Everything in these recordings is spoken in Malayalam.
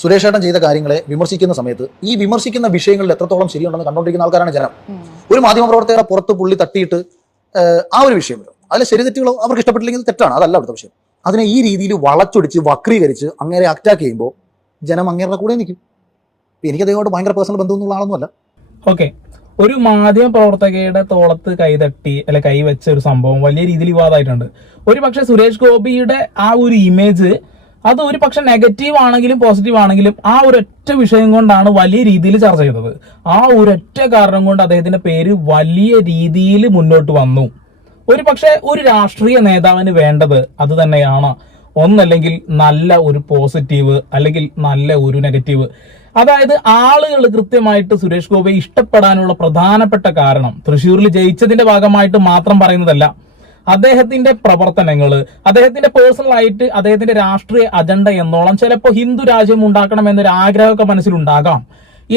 സുരേഷ് ഏട്ടൻ ചെയ്ത കാര്യങ്ങളെ വിമർശിക്കുന്ന സമയത്ത് ഈ വിമർശിക്കുന്ന വിഷയങ്ങളിൽ എത്രത്തോളം ശരിയുണ്ടെന്ന് കണ്ടുകൊണ്ടിരിക്കുന്ന ആൾക്കാരാണ് ജനം. ഒരു മാധ്യമപ്രവർത്തകരെ പുറത്ത് പുള്ളി തട്ടിയിട്ട് ആ ഒരു വിഷയം വരും. അതിലെ ശരി തെറ്റുകളോ അവർക്ക് ഇഷ്ടപ്പെട്ടില്ലെങ്കിൽ തെറ്റാണ്. അതല്ല അവിടുത്തെ വിഷയം. അതിനെ ഈ രീതിയിൽ വളച്ചൊടിച്ച് വക്രീകരിച്ച് അങ്ങനെ അറ്റാക്ക് ചെയ്യുമ്പോൾ ജനം അങ്ങേരുടെ കൂടെ നിൽക്കും. എനിക്ക് അദ്ദേഹമായിട്ട് ഭയങ്കര പേഴ്സണൽ ബന്ധമൊന്നുള്ള ആളൊന്നുമല്ല. ഓക്കെ ഒരു മാധ്യമ പ്രവർത്തകയുടെ തോളത്ത് കൈതട്ടി അല്ലെ കൈവച്ച ഒരു സംഭവം വലിയ രീതിയിൽ വിവാദമായിട്ടുണ്ട്. ഒരു പക്ഷെ സുരേഷ് ഗോപിയുടെ ആ ഒരു ഇമേജ് അത് ഒരു പക്ഷെ നെഗറ്റീവ് ആണെങ്കിലും പോസിറ്റീവ് ആണെങ്കിലും ആ ഒരൊറ്റ വിഷയം കൊണ്ടാണ് വലിയ രീതിയിൽ ചർച്ച ചെയ്തത്. ആ ഒരൊറ്റ കാരണം കൊണ്ട് അദ്ദേഹത്തിന്റെ പേര് വലിയ രീതിയിൽ മുന്നോട്ട് വന്നു. ഒരു പക്ഷെ ഒരു രാഷ്ട്രീയ നേതാവിന് വേണ്ടത് അത് തന്നെയാണ്. ഒന്നല്ലെങ്കിൽ നല്ല ഒരു പോസിറ്റീവ് അല്ലെങ്കിൽ നല്ല ഒരു നെഗറ്റീവ് അതായത് ആളുകൾ കൃത്യമായിട്ട് സുരേഷ് ഗോപിയെ ഇഷ്ടപ്പെടാനുള്ള പ്രധാനപ്പെട്ട കാരണം തൃശ്ശൂരിൽ ജയിച്ചതിന്റെ ഭാഗമായിട്ട് മാത്രം പറയുന്നതല്ല അദ്ദേഹത്തിന്റെ പ്രവർത്തനങ്ങൾ അദ്ദേഹത്തിന്റെ പേഴ്സണൽ ആയിട്ട് അദ്ദേഹത്തിന്റെ രാഷ്ട്രീയ അജണ്ട എന്നോളം ചിലപ്പോൾ ഹിന്ദു രാജ്യം ഉണ്ടാക്കണം എന്നൊരു ആഗ്രഹമൊക്കെ മനസ്സിലുണ്ടാകാം.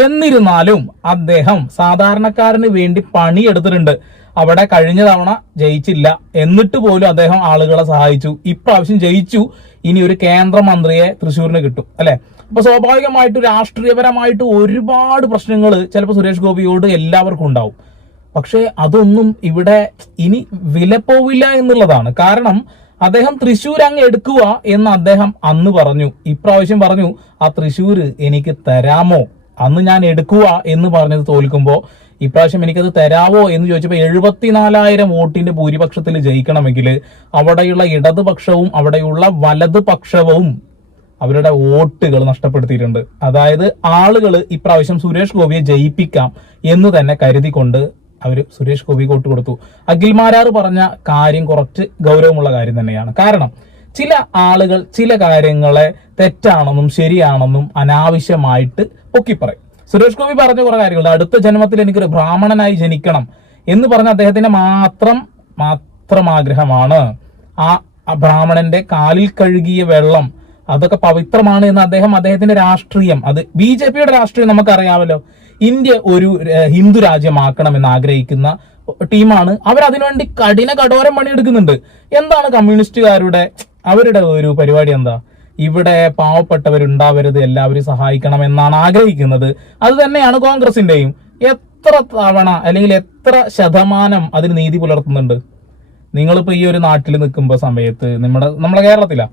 എന്നിരുന്നാലും അദ്ദേഹം സാധാരണക്കാരന് വേണ്ടി പണിയെടുത്തിട്ടുണ്ട്. അവിടെ കഴിഞ്ഞ തവണ ജയിച്ചില്ല. എന്നിട്ട് പോലും അദ്ദേഹം ആളുകളെ സഹായിച്ചു. ഇപ്രാവശ്യം ജയിച്ചു. ഇനി ഒരു കേന്ദ്രമന്ത്രിയെ തൃശ്ശൂരിന് കിട്ടും. അല്ലെ? അപ്പൊ സ്വാഭാവികമായിട്ട് രാഷ്ട്രീയപരമായിട്ട് ഒരുപാട് പ്രശ്നങ്ങൾ ചിലപ്പോൾ സുരേഷ് ഗോപിയോട് എല്ലാവർക്കും ഉണ്ടാവും. പക്ഷേ അതൊന്നും ഇവിടെ ഇനി വിലപ്പോവില്ല എന്നുള്ളതാണ്. കാരണം അദ്ദേഹം തൃശ്ശൂർ അങ്ങ് എടുക്കുക എന്ന് അദ്ദേഹം അന്ന് പറഞ്ഞു. ഇപ്രാവശ്യം പറഞ്ഞു ആ തൃശ്ശൂർ എനിക്ക് തരാമോ? അന്ന് ഞാൻ എടുക്കുക എന്ന് പറഞ്ഞത് തോൽക്കുമ്പോൾ ഇപ്രാവശ്യം എനിക്കത് തരാവോ? എന്ന് ചോദിച്ചപ്പോൾ എഴുപത്തിനാലായിരം വോട്ടിന്റെ ഭൂരിപക്ഷത്തിൽ ജയിക്കണമെങ്കിൽ അവിടെയുള്ള ഇടതുപക്ഷവും അവിടെയുള്ള വലതുപക്ഷവും അവരുടെ വോട്ടുകൾ നഷ്ടപ്പെടുത്തിയിട്ടുണ്ട്. അതായത് ആളുകൾ ഇപ്രാവശ്യം സുരേഷ് ഗോപിയെ ജയിപ്പിക്കാം എന്ന് തന്നെ കരുതിക്കൊണ്ട് അവർ സുരേഷ് ഗോപി കോട്ട് കൊടുത്തു. അഖിൽ മാരാർ പറഞ്ഞ കാര്യം കുറച്ച് ഗൗരവമുള്ള കാര്യം തന്നെയാണ്. കാരണം ചില ആളുകൾ ചില കാര്യങ്ങളെ തെറ്റാണെന്നും ശരിയാണെന്നും അനാവശ്യമായിട്ട് പൊക്കിപ്പറയും. സുരേഷ് ഗോപി പറഞ്ഞ കുറെ കാര്യങ്ങൾ അടുത്ത ജന്മത്തിൽ എനിക്കൊരു ബ്രാഹ്മണനായി ജനിക്കണം എന്ന് പറഞ്ഞ അദ്ദേഹത്തിന്റെ മാത്രം മാത്രം ആഗ്രഹമാണ്. ആ ആ ബ്രാഹ്മണന്റെ കാലിൽ കഴുകിയ വെള്ളം അതൊക്കെ പവിത്രമാണ് എന്ന് അദ്ദേഹം അദ്ദേഹത്തിന്റെ രാഷ്ട്രീയം അത് ബി ജെ പിയുടെ രാഷ്ട്രീയം നമുക്കറിയാമല്ലോ. ഇന്ത്യ ഒരു ഹിന്ദു രാജ്യമാക്കണമെന്ന് ആഗ്രഹിക്കുന്ന ടീമാണ്. അവർ അതിനുവേണ്ടി കഠിന കഠോരം പണിയെടുക്കുന്നുണ്ട്. എന്താണ് കമ്മ്യൂണിസ്റ്റുകാരുടെ അവരുടെ ഒരു പരിപാടി എന്താ? ഇവിടെ പാവപ്പെട്ടവരുണ്ടാവരുത് എല്ലാവരും സഹായിക്കണം എന്നാണ് ആഗ്രഹിക്കുന്നത്. അത് തന്നെയാണ് കോൺഗ്രസിന്റെയും. എത്ര തവണ അല്ലെങ്കിൽ എത്ര ശതമാനം അതിന് നീതി പുലർത്തുന്നുണ്ട്? നിങ്ങളിപ്പോ ഈ ഒരു നാട്ടിൽ നിൽക്കുമ്പോൾ സമയത്ത് നമ്മുടെ നമ്മളെ കേരളത്തിലാ?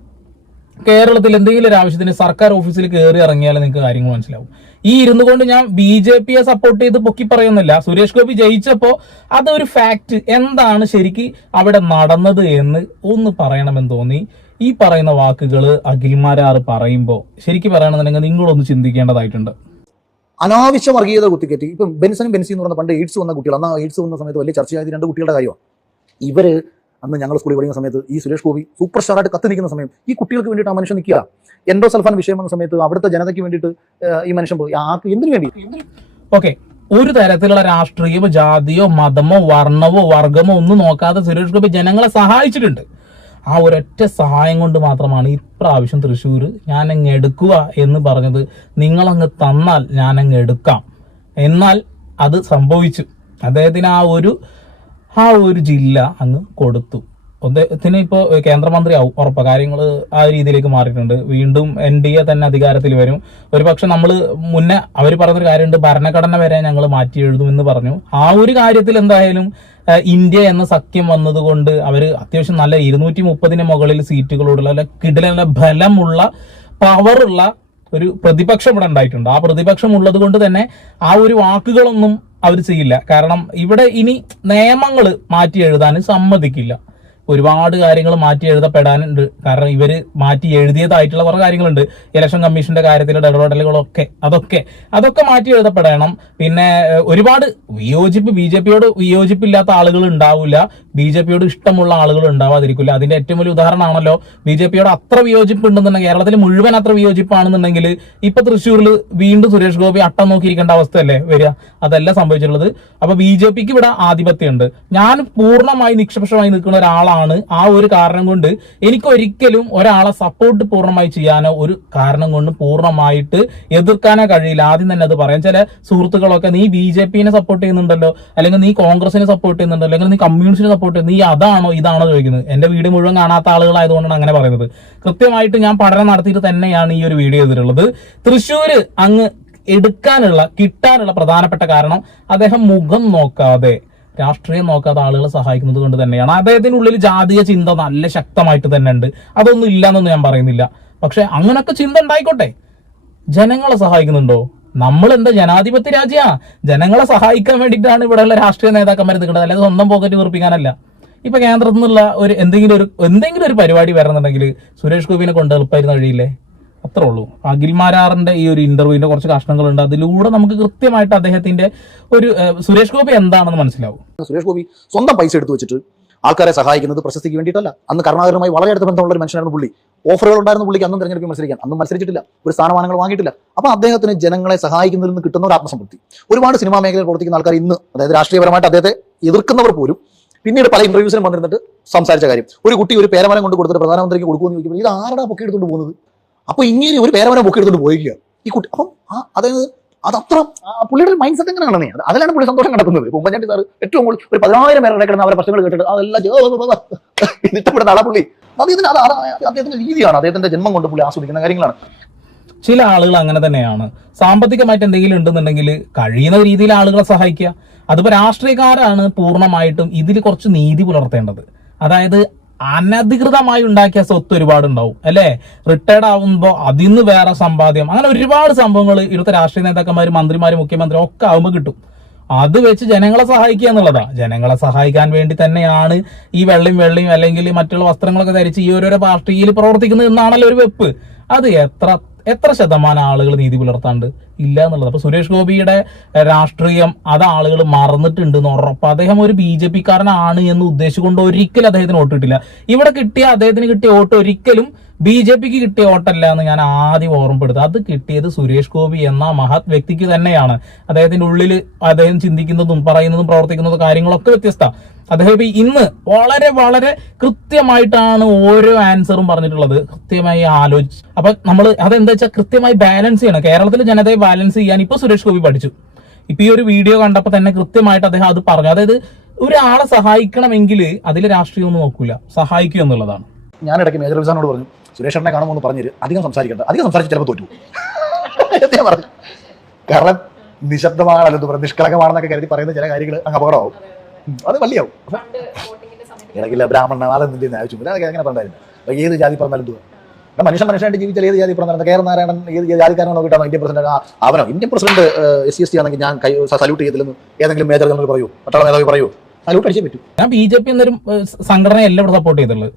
കേരളത്തിൽ എന്തെങ്കിലും ഒരു ആവശ്യത്തിന് സർക്കാർ ഓഫീസിൽ കയറി ഇറങ്ങിയാലേ നിങ്ങൾക്ക് കാര്യങ്ങൾ മനസ്സിലാവും. ഈ ഇരുന്നു കൊണ്ട് ഞാൻ ബി ജെ പിയെ സപ്പോർട്ട് ചെയ്ത് പൊക്കി പറയുന്നില്ല. സുരേഷ് ഗോപി ജയിച്ചപ്പോ അതൊരു ഫാക്ട് എന്താണ് ശരിക്ക് അവിടെ നടന്നത് എന്ന് ഒന്ന് പറയണമെന്ന് തോന്നി. ഈ പറയുന്ന വാക്കുകൾ അഖിൽമാരാർ പറയുമ്പോൾ ശരിക്കും പറയണമെന്നുണ്ടെങ്കിൽ നിങ്ങളൊന്ന് ചിന്തിക്കേണ്ടതായിട്ടുണ്ട്. അനാവശ്യ വർഗീയത കുത്തിക്കറ്റി. ഇപ്പം ബെൻസനും ബെൻസി എന്ന് പറഞ്ഞ പണ്ട് എയ്ഡ്സ് വന്ന കുട്ടികൾ. അന്ന് എയ്ഡ്സ് വന്ന സമയത്ത് വലിയ ചർച്ചയായത് രണ്ട് കുട്ടികളുടെ കാര്യമാണ്. ഇവർ അന്ന് ഞങ്ങൾ സ്കൂളിൽ പഠിക്കുന്ന സമയത്ത് ഈ സുരേഷ് ഗോപി സൂപ്പർ സ്റ്റാറായിട്ട് കത്തി നിൽക്കുന്ന സമയം ഈ കുട്ടികൾക്ക് വേണ്ടിയിട്ട് ആ മനുഷ്യൻ നിൽക്കുക. എൻഡോ സൽഫാൻ വിഷയം വന്ന സമയത്ത് അവിടുത്തെ ജനതയ്ക്ക് വേണ്ടിയിട്ട് ഈ മനുഷ്യൻ പോയി. ആർക്ക് എന്തിനു വേണ്ടി? ഓക്കെ ഒരു തരത്തിലുള്ള രാഷ്ട്രീയമോ ജാതിയോ മതമോ വർണമോ വർഗമോ ഒന്നും നോക്കാതെ സുരേഷ് ഗോപി ജനങ്ങളെ സഹായിച്ചിട്ടുണ്ട്. ആ ഒരൊറ്റ സഹായം കൊണ്ട് മാത്രമാണ് ഇപ്രാവശ്യം തൃശ്ശൂർ ഞാൻ അങ്ങ് എടുക്കുക എന്ന് പറഞ്ഞത്. നിങ്ങളങ്ങ് തന്നാൽ ഞാനങ്ങ് എടുക്കാം. എന്നാൽ അത് സംഭവിച്ചു. അദ്ദേഹത്തിന് ആ ഒരു ആ ഒരു ജില്ല അങ്ങ് കൊടുത്തു. അദ്ദേഹത്തിന് ഇപ്പോൾ കേന്ദ്രമന്ത്രിയാവും ഉറപ്പ്. കാര്യങ്ങൾ ആ രീതിയിലേക്ക് മാറിയിട്ടുണ്ട്. വീണ്ടും എൻ ഡി എ തന്നെ അധികാരത്തിൽ വരും. ഒരു പക്ഷെ നമ്മൾ മുന്നേ അവർ പറഞ്ഞൊരു കാര്യമുണ്ട് ഭരണഘടന വരെ ഞങ്ങൾ മാറ്റി എഴുതുമെന്ന് പറഞ്ഞു. ആ ഒരു കാര്യത്തിൽ എന്തായാലും ഇന്ത്യ എന്ന സഖ്യം വന്നതുകൊണ്ട് അവർ അത്യാവശ്യം നല്ല ഇരുന്നൂറ്റി മുപ്പതിന് മുകളിൽ സീറ്റുകളോടുള്ള നല്ല കിടില ബലമുള്ള പവറുള്ള ഒരു പ്രതിപക്ഷം ഇവിടെ ഉണ്ടായിട്ടുണ്ട്. ആ പ്രതിപക്ഷം ഉള്ളത് കൊണ്ട് തന്നെ ആ ഒരു വാക്കുകളൊന്നും അവർ ചെയ്യില്ല. കാരണം ഇവിടെ ഇനി നിയമങ്ങൾ മാറ്റി എഴുതാൻ സമ്മതിക്കില്ല. ഒരുപാട് കാര്യങ്ങൾ മാറ്റി എഴുതപ്പെടാനുണ്ട്. കാരണം ഇവർ മാറ്റി എഴുതിയതായിട്ടുള്ള കുറെ കാര്യങ്ങളുണ്ട്. ഇലക്ഷൻ കമ്മീഷന്റെ കാര്യത്തിലുള്ള ഇടപെടലുകളൊക്കെ അതൊക്കെ അതൊക്കെ മാറ്റി എഴുതപ്പെടണം. പിന്നെ ഒരുപാട് വിയോജിപ്പ് ബി ജെ പിയോട് വിയോജിപ്പില്ലാത്ത ആളുകൾ ഉണ്ടാവില്ല ബി ജെ പിയോട് ഇഷ്ടമുള്ള ആളുകൾ ഉണ്ടാവാതിരിക്കില്ല അതിന്റെ ഏറ്റവും വലിയ ഉദാഹരണമാണല്ലോ ബി ജെ പിയോട് അത്ര വിയോജിപ്പ് ഉണ്ടെന്നുണ്ടെങ്കിൽ കേരളത്തിൽ മുഴുവൻ അത്ര വിയോജിപ്പാണെന്നുണ്ടെങ്കിൽ ഇപ്പൊ തൃശ്ശൂരിൽ വീണ്ടും സുരേഷ് ഗോപി അട്ടം നോക്കിയിരിക്കേണ്ട അവസ്ഥയല്ലേ വരിക? അതല്ല സംഭവിച്ചിട്ടുള്ളത്. അപ്പൊ ബി ജെ പിക്ക് ഇവിടെ ആധിപത്യമുണ്ട്. ഞാൻ പൂർണമായി നിഷ്പക്ഷമായി നിൽക്കുന്ന ഒരാളാണ്. ആ ഒരു കാരണം കൊണ്ട് എനിക്ക് ഒരിക്കലും ഒരാളെ സപ്പോർട്ട് പൂർണമായി ചെയ്യാനോ ഒരു കാരണം കൊണ്ട് പൂർണമായിട്ട് എതിർക്കാനോ കഴിയില്ല. ആദ്യം തന്നെ അത് പറയാം. ചില സുഹൃത്തുക്കളൊക്കെ നീ ബി ജെ പിനെ സപ്പോർട്ട് ചെയ്യുന്നുണ്ടല്ലോ. അല്ലെങ്കിൽ നീ കോൺഗ്രസിനെ സപ്പോർട്ട് ചെയ്യുന്നുണ്ടല്ലോ. അല്ലെങ്കിൽ നീ കമ്മ്യൂണിസ്റ്റിനെ സപ്പോർട്ട് സപ്പോർട്ട് നീ അതാണോ ഇതാണോ ചോദിക്കുന്നത്? എന്റെ വീഡിയോ മുഴുവൻ കാണാത്ത ആളുകളായതുകൊണ്ടാണ് അങ്ങനെ പറയുന്നത്. കൃത്യമായിട്ട് ഞാൻ പഠനം നടത്തിയിട്ട് തന്നെയാണ് ഈ ഒരു വീഡിയോ ചെയ്തിട്ടുള്ളത്. തൃശ്ശൂർ അങ്ങ് എടുക്കാനുള്ള കിട്ടാനുള്ള പ്രധാനപ്പെട്ട കാരണം അദ്ദേഹം മുഖം നോക്കാതെ രാഷ്ട്രീയം നോക്കാതെ ആളുകളെ സഹായിക്കുന്നത് കൊണ്ട് തന്നെയാണ്. അദ്ദേഹത്തിനുള്ളിൽ ജാതീയ ചിന്ത നല്ല ശക്തമായിട്ട് തന്നെ ഉണ്ട്. അതൊന്നും ഇല്ലാന്നൊന്നും ഞാൻ പറയുന്നില്ല. പക്ഷെ അങ്ങനൊക്കെ ചിന്ത ഉണ്ടായിക്കോട്ടെ. ജനങ്ങളെ സഹായിക്കുന്നുണ്ടോ? നമ്മൾ എന്താ ജനാധിപത്യ രാജ്യ? ജനങ്ങളെ സഹായിക്കാൻ വേണ്ടിയിട്ടാണ് ഇവിടെയുള്ള രാഷ്ട്രീയ നേതാക്കന്മാർ നിൽക്കുന്നത്. അല്ലാതെ സ്വന്തം പോക്കറ്റ് വീർപ്പിക്കാനല്ല ഇപ്പൊ കേന്ദ്രത്തിൽ നിന്നുള്ള ഒരു എന്തെങ്കിലും ഒരു എന്തെങ്കിലും ഒരു പരിപാടി വരണമെന്നുണ്ടെങ്കിൽ സുരേഷ് ഗോപിനെ കൊണ്ട് എളുപ്പമായിരുന്നു കഴിയില്ലേ അത്രേ ഉള്ളൂ. അഖിൽ മാരാറിന്റെ ഈ ഒരു ഇന്റർവ്യൂവിന്റെ കുറച്ച് കഷ്ണങ്ങളുണ്ട്. അതിലൂടെ നമുക്ക് കൃത്യമായിട്ട് അദ്ദേഹത്തിന്റെ ഒരു സുരേഷ് ഗോപി എന്താണെന്ന് മനസ്സിലാവും. സുരേഷ് ഗോപി സ്വന്തം പൈസ എടുത്തു വെച്ചിട്ട് ആൾക്കാരെ സഹായിക്കുന്നത് പ്രശസ്തിക്ക് വേണ്ടിയിട്ടല്ല. അന്ന് കർണാകരനുമായി വളരെ അടുത്ത ബന്ധമുള്ള ഒരു മനുഷ്യനായിരുന്നു പുള്ളി. ഓഫറുകൾ ഉണ്ടായിരുന്നു പുള്ളിക്ക് അന്നും തെരഞ്ഞെടുപ്പിൽ മത്സരിക്കാൻ. അന്നും മത്സരിച്ചിട്ടില്ല. ഒരു സ്ഥാനമാനങ്ങൾ വാങ്ങിയിട്ടില്ല. അപ്പൊ അദ്ദേഹത്തിന് ജനങ്ങളെ സഹായിക്കുന്നതിൽ നിന്ന് കിട്ടുന്ന ഒരു ആത്മസംതൃപ്തി. ഒരുപാട് സിനിമാ മേഖലയിൽ പ്രവർത്തിക്കുന്ന ആൾക്കാർ ഇന്ന് അതായത് രാഷ്ട്രീയപരമായിട്ട് അദ്ദേഹത്തെ എതിർക്കുന്നവർ പോലും പിന്നീട് പല ഇന്റർവ്യൂസിനും വന്നിരുന്നിട്ട് സംസാരിച്ച കാര്യം. ഒരു കുട്ടി ഒരു പേരമരം കൊണ്ട് കൊടുത്തിട്ട് പ്രധാനമന്ത്രിക്ക് കൊടുക്കുമെന്ന് ചോദിക്കുമ്പോൾ ഇത് ആരുടെ പൊക്കി എടുത്തുകൊണ്ട് പോകുന്നത്? അപ്പൊ ഇങ്ങനെ ഒരു പേരമരം പൊക്കി എടുത്തുകൊണ്ട് പോയിക്കുക ഈ കുട്ടി. അപ്പം അതായത് അതത്ര അത്ര പുള്ളിയുടെ മൈൻഡ് സെറ്റ് എങ്ങനെയാണ് അത് അതിലാണ് പുള്ളി സന്തോഷം ഇപ്പൊ ഉമ്മൻചാണ്ടി സാർ ഏറ്റവും കൂടുതൽ ഒരു പതിനായിരം പേരുടെ കിടന്ന് അവരെ പ്രശ്നങ്ങൾ കേട്ടിട്ട് അതെല്ലാം ഇത് ഇഷ്ടപ്പെടുന്ന ആളാ പുള്ളി. അത് അത് അദ്ദേഹത്തിന്റെ രീതിയാണ്. അദ്ദേഹത്തിന്റെ ജന്മം കൊണ്ട് പുള്ളി ആസ്വദിക്കുന്ന കാര്യങ്ങളാണ്. ചില ആളുകൾ അങ്ങനെ തന്നെയാണ്. സാമ്പത്തികമായിട്ട് എന്തെങ്കിലും ഉണ്ടെന്നുണ്ടെങ്കിൽ കഴിയുന്ന രീതിയിൽ ആളുകളെ സഹായിക്കുക. അതിപ്പോ രാഷ്ട്രീയക്കാരാണ് പൂർണമായിട്ടും ഇതിൽ കുറച്ച് നീതി പുലർത്തേണ്ടത്. അതായത് അനധികൃതമായി ഉണ്ടാക്കിയ സ്വത്ത് ഒരുപാട് ഉണ്ടാവും അല്ലേ? റിട്ടയർഡ് ആവുമ്പോൾ അതിൽ നിന്ന് വേറെ സമ്പാദ്യം. അങ്ങനെ ഒരുപാട് സംഭവങ്ങൾ ഇവിടുത്തെ രാഷ്ട്രീയ നേതാക്കന്മാർ മന്ത്രിമാർ മുഖ്യമന്ത്രി ഒക്കെ ആവുമ്പോൾ കിട്ടും. അത് വെച്ച് ജനങ്ങളെ സഹായിക്കുക എന്നുള്ളതാ. ജനങ്ങളെ സഹായിക്കാൻ വേണ്ടി തന്നെയാണ് ഈ വെള്ളയും വെള്ളയും അല്ലെങ്കിൽ മറ്റുള്ള വസ്ത്രങ്ങളൊക്കെ ധരിച്ച് ഈ ഓരോരോ പാർട്ടിയിൽ പ്രവർത്തിക്കുന്നത് എന്നാണല്ലോ ഒരു വെപ്പ്. അത് എത്ര എത്ര ശതമാനം ആളുകൾ നീതി പുലർത്താണ്ട് ഇല്ല എന്നുള്ളത്? അപ്പൊ സുരേഷ് ഗോപിയുടെ രാഷ്ട്രീയം അത് ആളുകൾ മറന്നിട്ടുണ്ട് എന്ന് ഉറപ്പ്. അദ്ദേഹം ഒരു ബി ജെ പിക്കാരനാണ് എന്ന് ഉദ്ദേശിച്ചുകൊണ്ട് ഒരിക്കലും അദ്ദേഹത്തിന് വോട്ട് കിട്ടില്ല. ഇവിടെ കിട്ടിയ അദ്ദേഹത്തിന് കിട്ടിയ വോട്ട് ഒരിക്കലും ബി ജെ പിക്ക് കിട്ടിയ വോട്ടല്ല എന്ന് ഞാൻ ആദ്യം ഓർമ്മപ്പെടുത്തുക അത് കിട്ടിയത് സുരേഷ് ഗോപി എന്ന മഹത് വ്യക്തിക്ക് തന്നെയാണ്. അദ്ദേഹത്തിന്റെ ഉള്ളിൽ അദ്ദേഹം ചിന്തിക്കുന്നതും പറയുന്നതും പ്രവർത്തിക്കുന്നതും കാര്യങ്ങളൊക്കെ വ്യത്യസ്ത. അദ്ദേഹം ഇപ്പൊ ഇന്ന് വളരെ വളരെ കൃത്യമായിട്ടാണ് ഓരോ ആൻസറും പറഞ്ഞിട്ടുള്ളത്. കൃത്യമായി ആലോചിച്ച് അപ്പൊ നമ്മൾ അതെന്താ വെച്ചാൽ കൃത്യമായി ബാലൻസ് ചെയ്യണം. കേരളത്തിലെ ജനതയെ ബാലൻസ് ചെയ്യാൻ ഇപ്പൊ സുരേഷ് ഗോപി പഠിച്ചു. ഇപ്പൊ ഈ ഒരു വീഡിയോ കണ്ടപ്പോൾ തന്നെ കൃത്യമായിട്ട് അദ്ദേഹം അത് പറഞ്ഞു. അതായത് ഒരാളെ സഹായിക്കണമെങ്കിൽ അതിൽ രാഷ്ട്രീയം ഒന്നും നോക്കൂല. സഹായിക്കുക എന്നുള്ളതാണ്. ഞാൻ ഇടയ്ക്ക് മേജർ വിസാനോട് പറഞ്ഞു സുരേഷ് എന്നെ കാണുമ്പോൾ എന്ന് പറഞ്ഞു അധികം സംസാരിക്കണ്ട. അധികം സംസാരിച്ച് ചിലപ്പോൾ തോറ്റു പറഞ്ഞു. കാരണം നിശബ്ദമാണ് നിഷ്കളകമാണെന്നൊക്കെ കരുതി പറയുന്ന ചില കാര്യങ്ങൾ അങ്ങ് അപകടമാവും. അത് വലിയാവും അപ്പൊ ഇടയ്ക്കില്ല ബ്രാഹ്മണ അതെന്തിന്റെ ആവശ്യമില്ല അതൊക്കെ അങ്ങനെ പറഞ്ഞായിരുന്നു. ഏത് ജാതി പറഞ്ഞാലും എന്തുവാ? മനുഷ്യൻ മനുഷ്യനായിട്ട് ജീവിച്ചാൽ ഏത് ജാതി പറഞ്ഞാലും കെ ആർ നാരായണൻ ഏത് ജാതിക്കാരനോ നോക്കിയിട്ടാണോ ഇന്ത്യൻ പ്രസിഡന്റ് അവനോ Indian president S C S T ആണെങ്കിൽ ഞാൻ സല്യൂട്ട് ചെയ്തില്ലെന്ന് ഏതെങ്കിലും മേജർ ജനറൽ പറയൂ. പട്ടാള മേധാവി പറയൂ. സല്യൂട്ട് അടിച്ചേ പറ്റൂ. ഞാൻ ബി ജെ പി എന്നൊരു സംഘടനയല്ല ഇവിടെ സപ്പോർട്ട് ചെയ്തിട്ടുള്ളത്.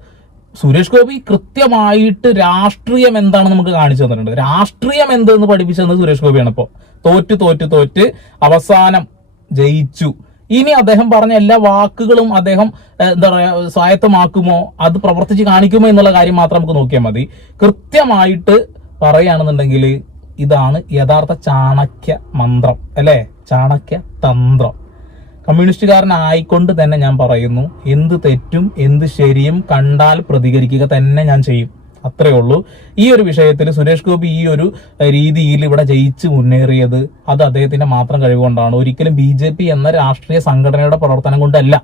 സുരേഷ് ഗോപി കൃത്യമായിട്ട് രാഷ്ട്രീയം എന്താണെന്ന് നമുക്ക് കാണിച്ചു തന്നിട്ടുണ്ട്. രാഷ്ട്രീയം എന്തെന്ന് പഠിപ്പിച്ചത് സുരേഷ് ഗോപിയാണ് ഇപ്പോൾ തോറ്റ് തോറ്റ് തോറ്റ് അവസാനം ജയിച്ചു. ഇനി അദ്ദേഹം പറഞ്ഞ എല്ലാ വാക്കുകളും അദ്ദേഹം എന്താ പറയാ സ്വായത്തമാക്കുമോ അത് പ്രവർത്തിച്ച് കാണിക്കുമോ എന്നുള്ള കാര്യം മാത്രം നമുക്ക് നോക്കിയാൽ മതി. കൃത്യമായിട്ട് പറയുകയാണെന്നുണ്ടെങ്കിൽ ഇതാണ് യഥാർത്ഥ ചാണക്യ മന്ത്രം അല്ലേ? ചാണക്യ തന്ത്രം. കമ്മ്യൂണിസ്റ്റുകാരനായിക്കൊണ്ട് തന്നെ ഞാൻ പറയുന്നു എന്ത് തെറ്റും എന്ത് ശരിയും കണ്ടാൽ പ്രതികരിക്കുക തന്നെ ഞാൻ ചെയ്യും. അത്രേ ഉള്ളൂ. ഈ ഒരു വിഷയത്തിൽ സുരേഷ് ഗോപി ഈ ഒരു രീതിയിൽ ഇവിടെ ജയിച്ച് മുന്നേറിയത് അത് അദ്ദേഹത്തിന്റെ മാത്രം കഴിവുകൊണ്ടാണ്. ഒരിക്കലും ബി ജെ പി എന്ന രാഷ്ട്രീയ സംഘടനയുടെ പ്രവർത്തനം കൊണ്ടല്ല.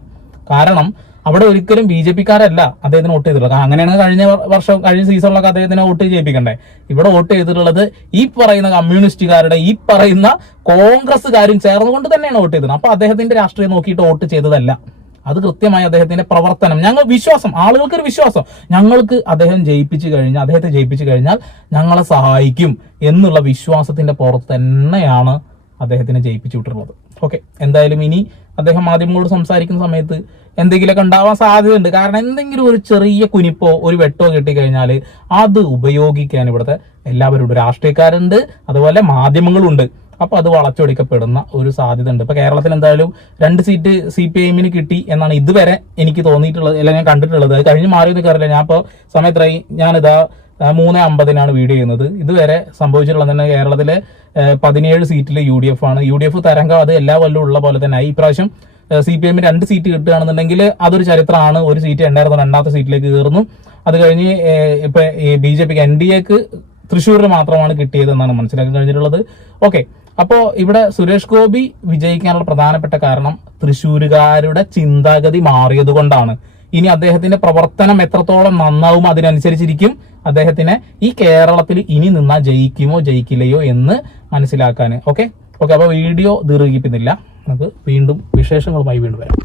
കാരണം അവിടെ ഒരിക്കലും ബി ജെ പിക്കാരല്ല അദ്ദേഹത്തിന് വോട്ട് ചെയ്തിട്ടുള്ളത്. അങ്ങനെയാണ് കഴിഞ്ഞ വർഷം കഴിഞ്ഞ സീസണിലൊക്കെ അദ്ദേഹത്തിന് വോട്ട് ചെയ്യിപ്പിക്കണ്ടേ? ഇവിടെ വോട്ട് ചെയ്തിട്ടുള്ളത് ഈ പറയുന്ന കമ്മ്യൂണിസ്റ്റുകാരുടെ ഈ പറയുന്ന കോൺഗ്രസ്സുകാരും ചേർന്നുകൊണ്ട് തന്നെയാണ് വോട്ട് ചെയ്തത്. അപ്പൊ അദ്ദേഹത്തിന്റെ രാഷ്ട്രീയം നോക്കിയിട്ട് വോട്ട് ചെയ്തതല്ല. അത് കൃത്യമായി അദ്ദേഹത്തിന്റെ പ്രവർത്തനം. ഞങ്ങൾ വിശ്വാസം ആളുകൾക്ക് ഒരു വിശ്വാസം. ഞങ്ങൾക്ക് അദ്ദേഹം ജയിപ്പിച്ചു കഴിഞ്ഞാൽ അദ്ദേഹത്തെ ജയിപ്പിച്ചു കഴിഞ്ഞാൽ ഞങ്ങളെ സഹായിക്കും എന്നുള്ള വിശ്വാസത്തിന്റെ പുറത്ത് തന്നെയാണ് അദ്ദേഹത്തിനെ ജയിപ്പിച്ചു വിട്ടിട്ടുള്ളത്. ഓക്കെ എന്തായാലും ഇനി അദ്ദേഹം മാധ്യമങ്ങളോട് സംസാരിക്കുന്ന സമയത്ത് എന്തെങ്കിലുമൊക്കെ ഉണ്ടാവാൻ സാധ്യതയുണ്ട്. കാരണം എന്തെങ്കിലും ഒരു ചെറിയ കുനിപ്പോ ഒരു വെട്ടോ കിട്ടിക്കഴിഞ്ഞാൽ അത് ഉപയോഗിക്കാൻ ഇവിടുത്തെ എല്ലാവരും രാഷ്ട്രീയക്കാരുണ്ട് അതുപോലെ മാധ്യമങ്ങളുണ്ട്. അപ്പൊ അത് വളച്ചൊടിക്കപ്പെടുന്ന ഒരു സാധ്യത ഉണ്ട് ഇപ്പൊ കേരളത്തിൽ എന്തായാലും രണ്ട് സീറ്റ് സി പി എമ്മിന് കിട്ടി എന്നാണ് ഇതുവരെ എനിക്ക് തോന്നിയിട്ടുള്ളത് അല്ലെങ്കിൽ ഞാൻ കണ്ടിട്ടുള്ളത്. അത് കഴിഞ്ഞ് മാറിയൊന്നും കയറില്ല ഞാൻ ഇപ്പോൾ സമയത്തായി ഞാനിതാ മൂന്ന് അമ്പതിനാണ് വീഡിയോ ചെയ്യുന്നത്. ഇതുവരെ സംഭവിച്ചിട്ടുള്ളത് തന്നെ കേരളത്തിലെ പതിനേഴ് സീറ്റിൽ യു ഡി എഫ് ആണ്. യു ഡി എഫ് തരംഗം അത് എല്ലാ കൊല്ലവും ഉള്ള പോലെ തന്നെ ഈ പ്രാവശ്യം സി പി എമ്മിന് രണ്ട് സീറ്റ് കിട്ടുകയാണെന്നുണ്ടെങ്കിൽ അതൊരു ചരിത്രമാണ്. ഒരു സീറ്റ് ഉണ്ടായിരുന്നു രണ്ടാമത്തെ സീറ്റിലേക്ക് കയറുന്നു. അത് കഴിഞ്ഞ് ഇപ്പൊ ബി ജെ പിക്ക് എൻ ഡി എക്ക് തൃശ്ശൂരിൽ മാത്രമാണ് കിട്ടിയത് എന്നാണ് മനസ്സിലാക്കാൻ കഴിഞ്ഞിട്ടുള്ളത്. ഓക്കെ. അപ്പോൾ ഇവിടെ സുരേഷ് ഗോപി വിജയിക്കാനുള്ള പ്രധാനപ്പെട്ട കാരണം തൃശ്ശൂരുകാരുടെ ചിന്താഗതി മാറിയത് കൊണ്ടാണ്. ഇനി അദ്ദേഹത്തിന്റെ പ്രവർത്തനം എത്രത്തോളം നന്നാവും അതിനനുസരിച്ചിരിക്കും. അദ്ദേഹത്തിന് ഈ കേരളത്തിൽ ഇനി നിന്നാ ജയിക്കുമോ ജയിക്കില്ലയോ എന്ന് മനസ്സിലാക്കാൻ ഓക്കെ? ഓക്കെ അപ്പൊ വീഡിയോ ദീർഘിപ്പിക്കുന്നില്ല. നമുക്ക് വീണ്ടും വിശേഷങ്ങളുമായി വീണ്ടും വരാം.